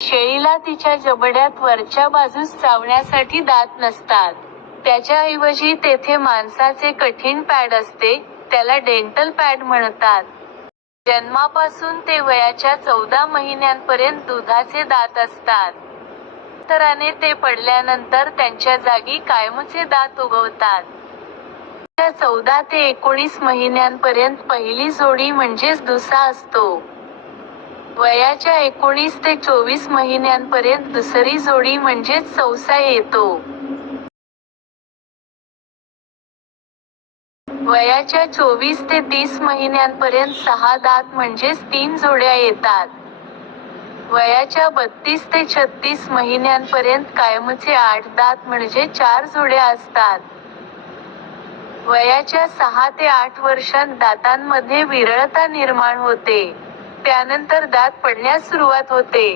शेळीला तिच्या जबड्यात वरच्या बाजूस चावण्यासाठी दात नसतात. त्याच्याऐवजी तेथे मांसाचे कठीण पॅड असते, त्याला डेंटल पॅड म्हणतात. जन्मापासून ते वयाच्या 14 महिन्यांपर्यंत दुधाचे दात असतात. कालांतराने ते पडल्यानंतर त्यांच्या जागी कायमचे दात उगवतात. वयाच्या 14 ते 19 महिन्यांपर्यंत पहिली जोडी म्हणजेच दुसा असतो. वयाच्या 19 ते 24 महिन्यांपर्यंत दुसरी जोडी म्हणजेच चौसा येतो. वयाच्या 24 ते 30 महिन्यांपर्यंत 6 दात म्हणजेच 3 जोड्या येतात. वयाच्या 32 ते 36 महिन्यांपर्यंत कायमचे 8 दात म्हणजे 4 जोड्या असतात. वयाच्या 6 ते 8 वर्षांत दातांमध्ये विरळता निर्माण होते. त्यानंतर दात पडण्यास सुरुवात होते.